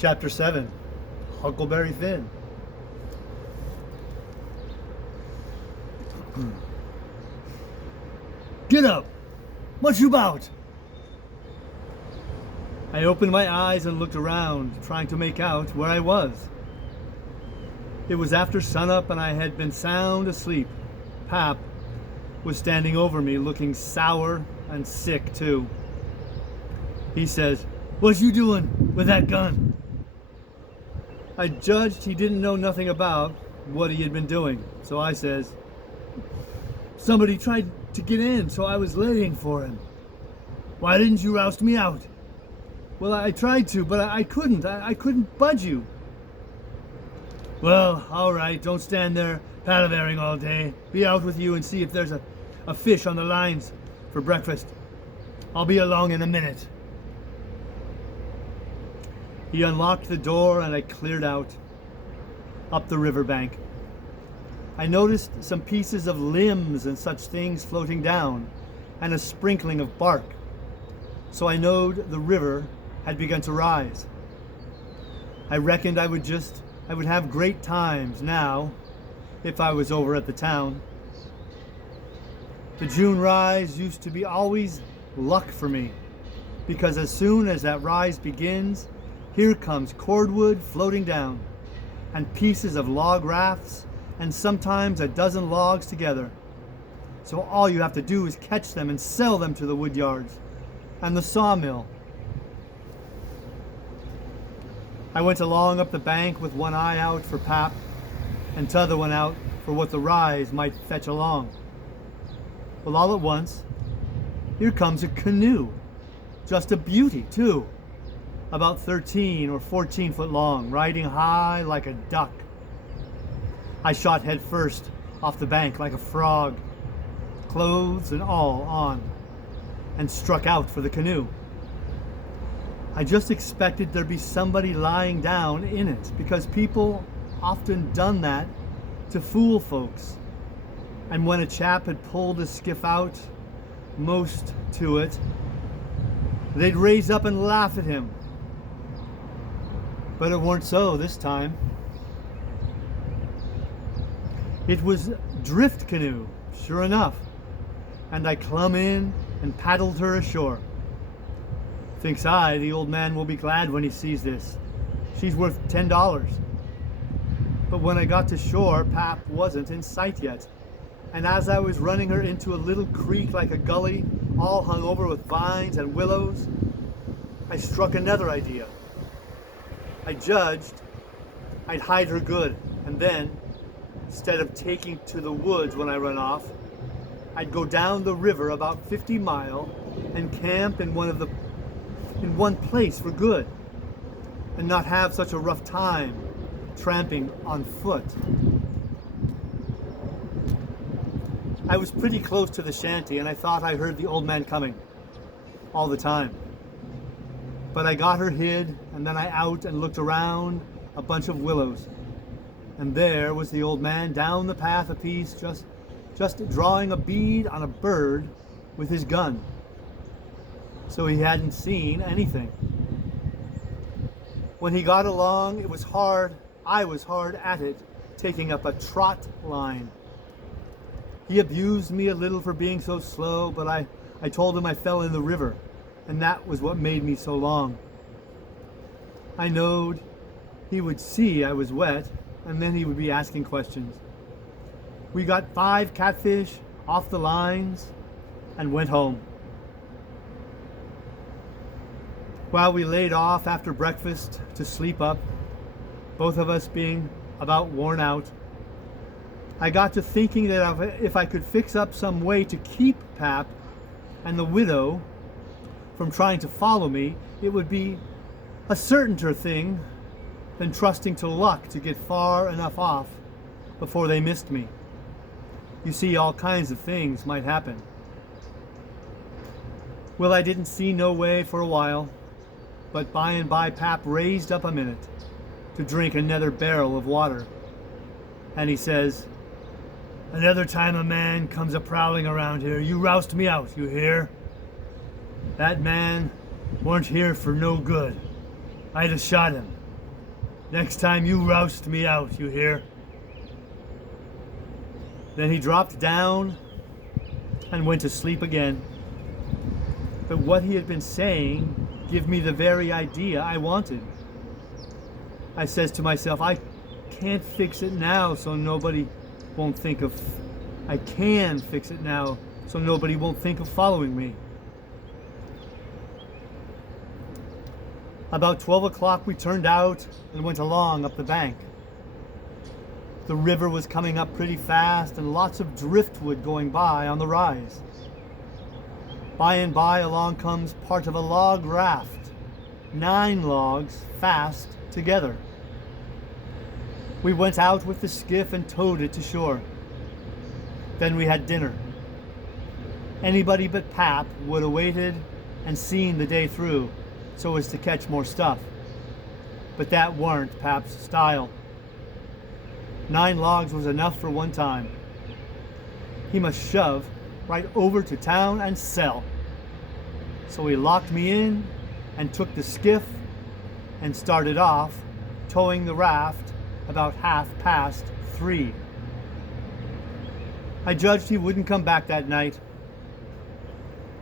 Chapter 7, Huckleberry Finn. Get up! What you about? I opened my eyes and looked around, trying to make out where I was. It was after sunup and I had been sound asleep. Pap was standing over me, looking sour and sick too. He says, "What you doing with that gun?" I judged he didn't know nothing about what he had been doing, so I says, "Somebody tried to get in, so I was laying for him." "Why didn't you roust me out?" "Well, I tried to, but I couldn't. I couldn't budge you." "Well, all right, don't stand there palavering all day. Be out with you and see if there's a fish on the lines for breakfast. I'll be along in a minute." He unlocked the door and I cleared out, up the riverbank. I noticed some pieces of limbs and such things floating down, and a sprinkling of bark. So I knowed the river had begun to rise. I reckoned I would have great times now if I was over at the town. The June rise used to be always luck for me, because as soon as that rise begins, here comes cordwood floating down, and pieces of log rafts, and sometimes a dozen logs together. So all you have to do is catch them and sell them to the wood yards and the sawmill. I went along up the bank with one eye out for Pap and t'other one out for what the rise might fetch along. Well, all at once, here comes a canoe. Just a beauty, too. About 13 or 14 foot long, riding high like a duck. I shot head first off the bank like a frog, clothes and all on, and struck out for the canoe. I just expected there'd be somebody lying down in it, because people often done that to fool folks. And when a chap had pulled a skiff out, most to it, they'd raise up and laugh at him. But it weren't so this time. It was drift canoe, sure enough, and I clumb in and paddled her ashore. Thinks I, the old man will be glad when he sees this. She's worth $10. But when I got to shore, Pap wasn't in sight yet. And as I was running her into a little creek like a gully, all hung over with vines and willows, I struck another idea. I judged I'd hide her good, and then, instead of taking to the woods when I run off, I'd go down the river about 50 mile and camp in one place for good, and not have such a rough time tramping on foot. I was pretty close to the shanty, and I thought I heard the old man coming all the time. But I got her hid, and then I out and looked around a bunch of willows. And there was the old man down the path a piece, just drawing a bead on a bird with his gun. So he hadn't seen anything. When he got along, it was hard. I was hard at it, taking up a trot line. He abused me a little for being so slow, but I told him I fell in the river, and that was what made me so long. I knowed he would see I was wet, and then he would be asking questions. We got 5 catfish off the lines and went home. While we laid off after breakfast to sleep up, both of us being about worn out, I got to thinking that if I could fix up some way to keep Pap and the widow from trying to follow me, it would be a certainter thing than trusting to luck to get far enough off before they missed me. You see, all kinds of things might happen. Well, I didn't see no way for a while, but by and by Pap raised up a minute to drink another barrel of water. And he says, "Another time a man comes a prowling around here, you roust me out, you hear? That man weren't here for no good. I'd have shot him. Next time you roust me out, you hear? Then he dropped down and went to sleep again. But what he had been saying gave me the very idea I wanted. I says to myself, I can't fix it now so nobody won't think of... I can fix it now so nobody won't think of following me. About 12 o'clock we turned out and went along up the bank. The river was coming up pretty fast and lots of driftwood going by on the rise. By and by along comes part of a log raft, 9 logs fast together. We went out with the skiff and towed it to shore. Then we had dinner. Anybody but Pap would have waited and seen the day through so as to catch more stuff. But that weren't Pap's style. 9 logs was enough for one time. He must shove right over to town and sell. So he locked me in and took the skiff and started off, towing the raft about 3:30. I judged he wouldn't come back that night.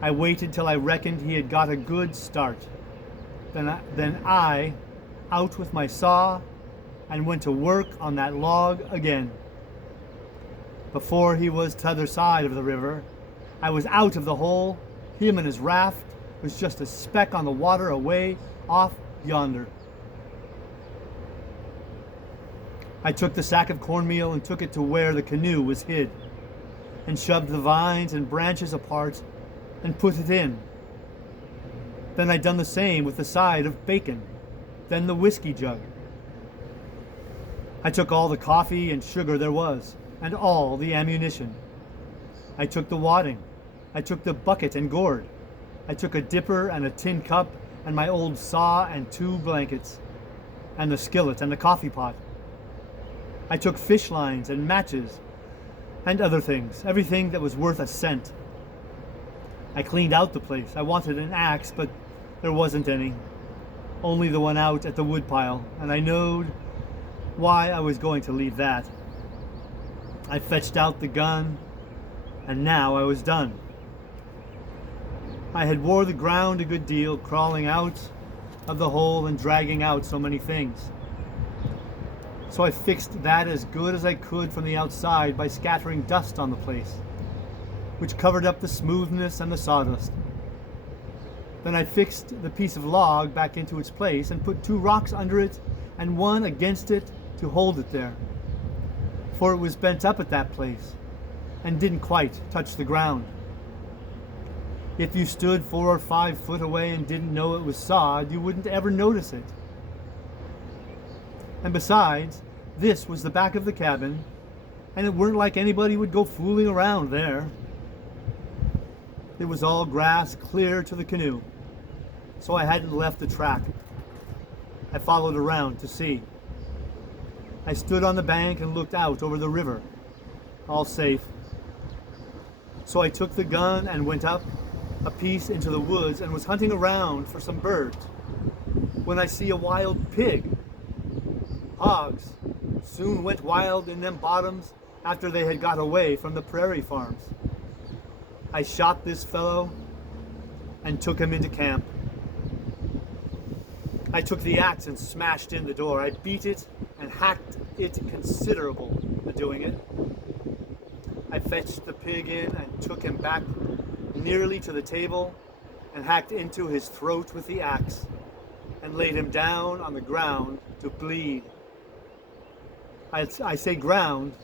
I waited till I reckoned he had got a good start. Then I out with my saw and went to work on that log again. Before he was t'other side of the river, I was out of the hole. Him and his raft was just a speck on the water away off yonder. I took the sack of cornmeal and took it to where the canoe was hid, and shoved the vines and branches apart and put it in. Then I done the same with the side of bacon, then the whiskey jug. I took all the coffee and sugar there was, and all the ammunition. I took the wadding. I took the bucket and gourd. I took a dipper and a tin cup and my old saw and 2 blankets, and the skillet and the coffee pot. I took fish lines and matches and other things, everything that was worth a cent. I cleaned out the place. I wanted an axe, but there wasn't any. Only the one out at the woodpile, and I knowed why I was going to leave that. I fetched out the gun, and now I was done. I had wore the ground a good deal, crawling out of the hole and dragging out so many things. So I fixed that as good as I could from the outside by scattering dust on the place, which covered up the smoothness and the sawdust. Then I fixed the piece of log back into its place and put 2 rocks under it and one against it to hold it there, for it was bent up at that place and didn't quite touch the ground. If you stood 4 or 5 foot away and didn't know it was sod, you wouldn't ever notice it. And besides, this was the back of the cabin, and it weren't like anybody would go fooling around there. It was all grass clear to the canoe, so I hadn't left the track. I followed around to see. I stood on the bank and looked out over the river, all safe. So I took the gun and went up a piece into the woods and was hunting around for some birds, when I see a wild pig. Hogs soon went wild in them bottoms after they had got away from the prairie farms. I shot this fellow and took him into camp. I took the axe and smashed in the door. I beat it and hacked it considerable for doing it. I fetched the pig in and took him back nearly to the table and hacked into his throat with the axe and laid him down on the ground to bleed. I say ground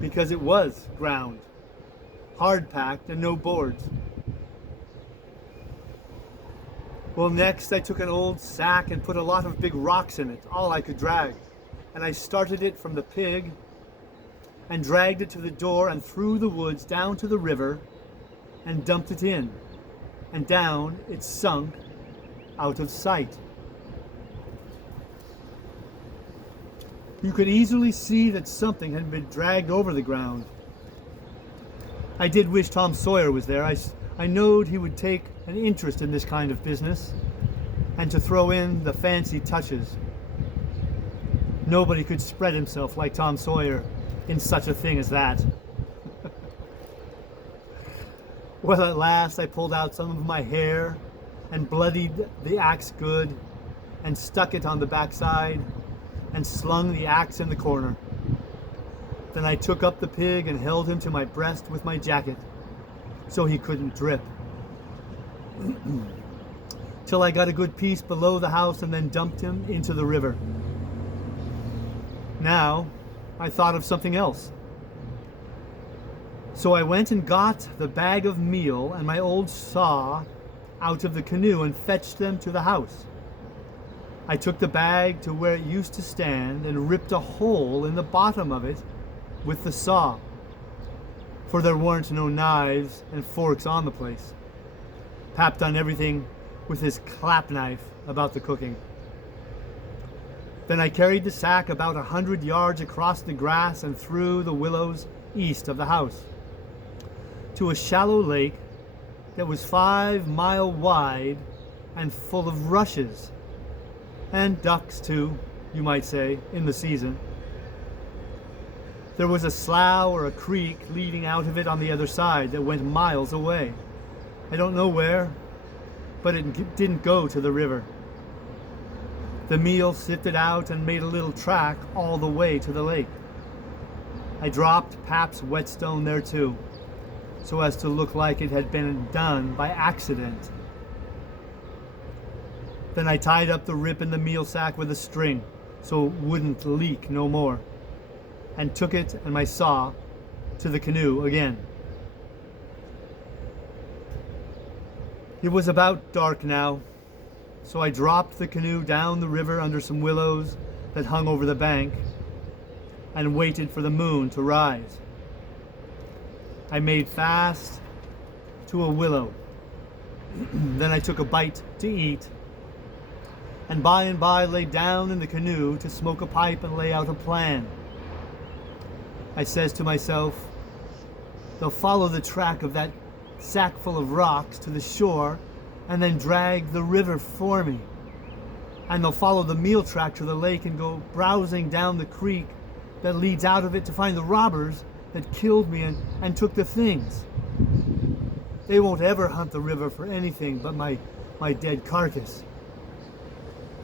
because it was ground, hard packed and no boards. Well, next I took an old sack and put a lot of big rocks in it, all I could drag, and I started it from the pig and dragged it to the door and through the woods down to the river and dumped it in, and down it sunk out of sight. You could easily see that something had been dragged over the ground. I did wish Tom Sawyer was there. I knowed he would take an interest in this kind of business and to throw in the fancy touches. Nobody could spread himself like Tom Sawyer in such a thing as that. Well, at last I pulled out some of my hair and bloodied the axe good and stuck it on the backside and slung the axe in the corner. Then I took up the pig and held him to my breast with my jacket so he couldn't drip. Till I got a good piece below the house and then dumped him into the river. Now I thought of something else. So I went and got the bag of meal and my old saw out of the canoe and fetched them to the house. I took the bag to where it used to stand and ripped a hole in the bottom of it with the saw, for there weren't no knives and forks on the place. Pap done everything with his clap knife about the cooking. Then I carried the sack about 100 yards across the grass and through the willows east of the house to a shallow lake that was 5 miles wide and full of rushes, and ducks too, you might say, in the season. There was a slough or a creek leading out of it on the other side that went miles away. I don't know where, but it didn't go to the river. The meal sifted out and made a little track all the way to the lake. I dropped Pap's whetstone there too, so as to look like it had been done by accident. Then I tied up the rip in the meal sack with a string so it wouldn't leak no more, and took it and my saw to the canoe again. It was about dark now, so I dropped the canoe down the river under some willows that hung over the bank and waited for the moon to rise. I made fast to a willow. Then I took a bite to eat, and by lay down in the canoe to smoke a pipe and lay out a plan. I says to myself, they'll follow the track of that sack full of rocks to the shore and then drag the river for me. And they'll follow the meal track to the lake and go browsing down the creek that leads out of it to find the robbers that killed me and took the things. They won't ever hunt the river for anything but my dead carcass.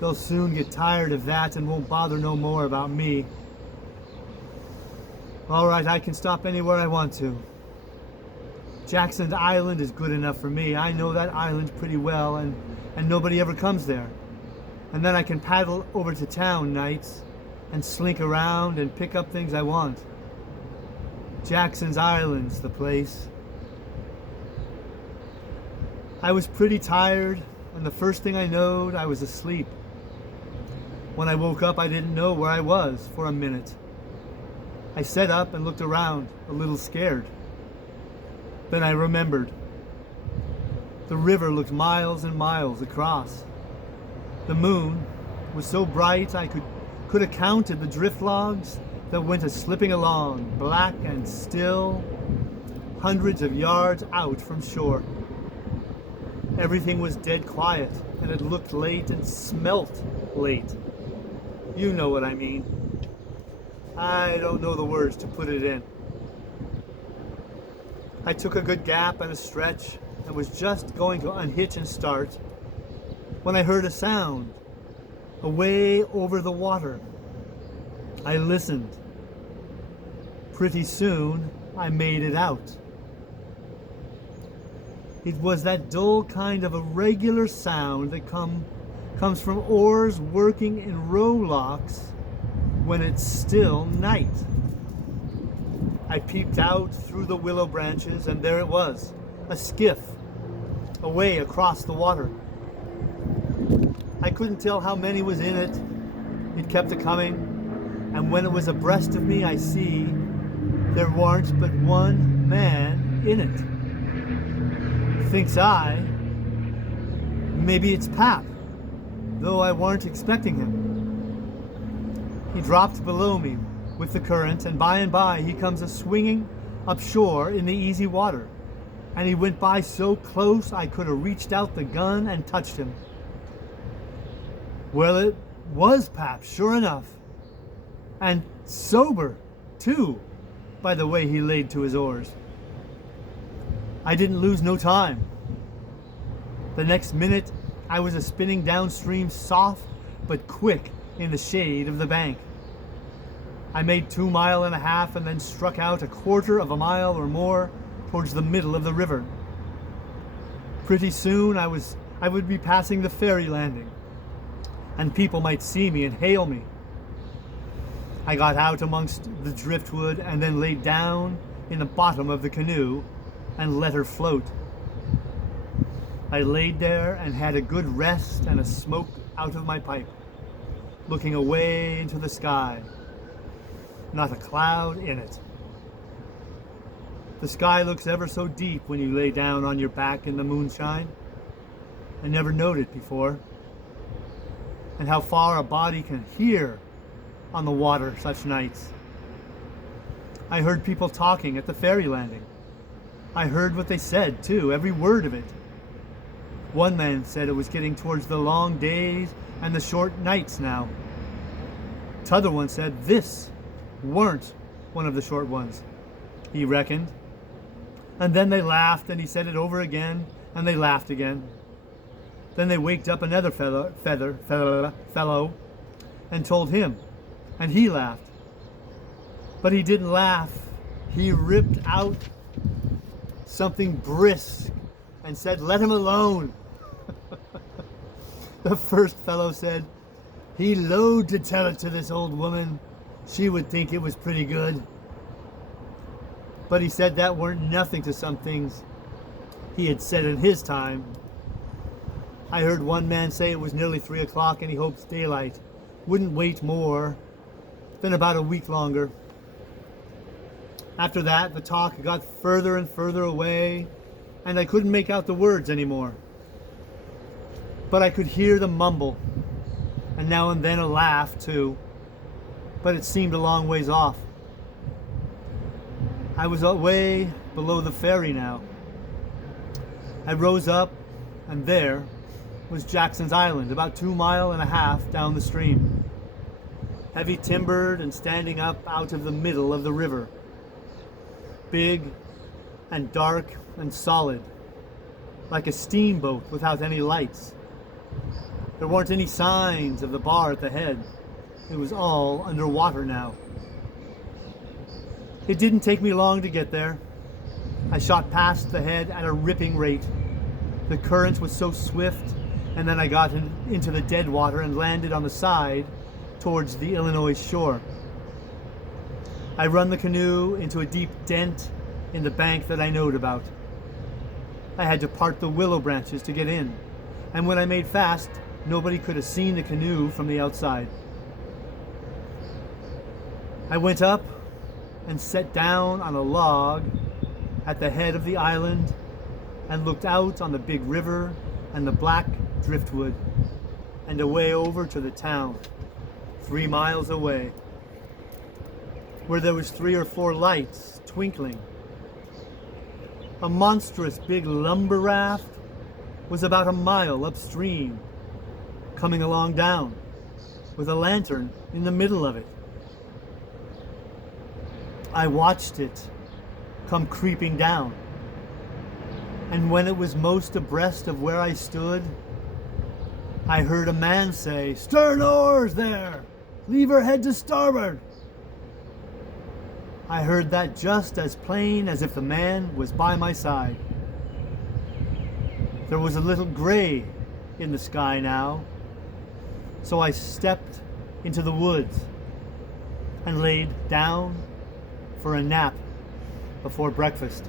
They'll soon get tired of that and won't bother no more about me. All right, I can stop anywhere I want to. Jackson's Island is good enough for me. I know that island pretty well, and nobody ever comes there. And then I can paddle over to town nights and slink around and pick up things I want. Jackson's Island's the place. I was pretty tired, and the first thing I knowed, I was asleep. When I woke up, I didn't know where I was for a minute. I sat up and looked around, a little scared. Then I remembered. The river looked miles and miles across. The moon was so bright I could have counted the drift logs that went a-slipping along, black and still, hundreds of yards out from shore. Everything was dead quiet, and it looked late and smelt late. You know what I mean. I don't know the words to put it in. I took a good gap and a stretch and was just going to unhitch and start when I heard a sound away over the water. I listened. Pretty soon I made it out. It was that dull kind of a regular sound that comes from oars working in rowlocks when it's still night. I peeped out through the willow branches, and there it was, a skiff, away across the water. I couldn't tell how many was in it. It kept a-coming, and when it was abreast of me, I see there warn't but one man in it. Thinks I, maybe it's Pap, though I warn't expecting him. He dropped below me with the current, and by he comes a-swinging up shore in the easy water, and he went by so close I could have reached out the gun and touched him. Well, it was Pap, sure enough. and sober, too, by the way he laid to his oars. I didn't lose no time. The next minute, I was a-spinning downstream soft but quick in the shade of the bank. I made 2.5 miles and then struck out 1/4 mile or more towards the middle of the river. Pretty soon I would be passing the ferry landing, and people might see me and hail me. I got out amongst the driftwood and then laid down in the bottom of the canoe and let her float. I laid there and had a good rest and a smoke out of my pipe, looking away into the sky. Not a cloud in it. The sky looks ever so deep when you lay down on your back in the moonshine. I never noted it before. And how far a body can hear on the water such nights. I heard people talking at the ferry landing. I heard what they said, too, every word of it. One man said it was getting towards the long days and the short nights now. T'other one said this weren't one of the short ones, he reckoned. And then they laughed, and he said it over again, and they laughed again. Then they waked up another fellow and told him, and he laughed. But he didn't laugh. He ripped out something brisk and said, "Let him alone." The first fellow said, "He loathed to tell it to this old woman. She would think it was pretty good." But he said that weren't nothing to some things he had said in his time. I heard one man say it was nearly 3 o'clock and he hoped daylight wouldn't wait more than about a week longer. After that, the talk got further and further away, and I couldn't make out the words anymore. But I could hear the mumble, and now and then a laugh too, but it seemed a long ways off. I was way below the ferry now. I rose up, and there was Jackson's Island, about 2.5 miles down the stream, heavy timbered and standing up out of the middle of the river, big and dark and solid, like a steamboat without any lights. There weren't any signs of the bar at the head. It was all underwater now. It didn't take me long to get there. I shot past the head at a ripping rate. The current was so swift, and then I got into the dead water and landed on the side towards the Illinois shore. I run the canoe into a deep dent in the bank that I knowed about. I had to part the willow branches to get in, and when I made fast, nobody could have seen the canoe from the outside. I went up and sat down on a log at the head of the island and looked out on the big river and the black driftwood and away over to the town, 3 miles away, where there was 3 or 4 lights twinkling. A monstrous big lumber raft was about a mile upstream, coming along down, with a lantern in the middle of it. I watched it come creeping down, and when it was most abreast of where I stood, I heard a man say, "Stern oars there! Leave her head to starboard!" I heard that just as plain as if the man was by my side. There was a little gray in the sky now, so I stepped into the woods and laid down for a nap before breakfast.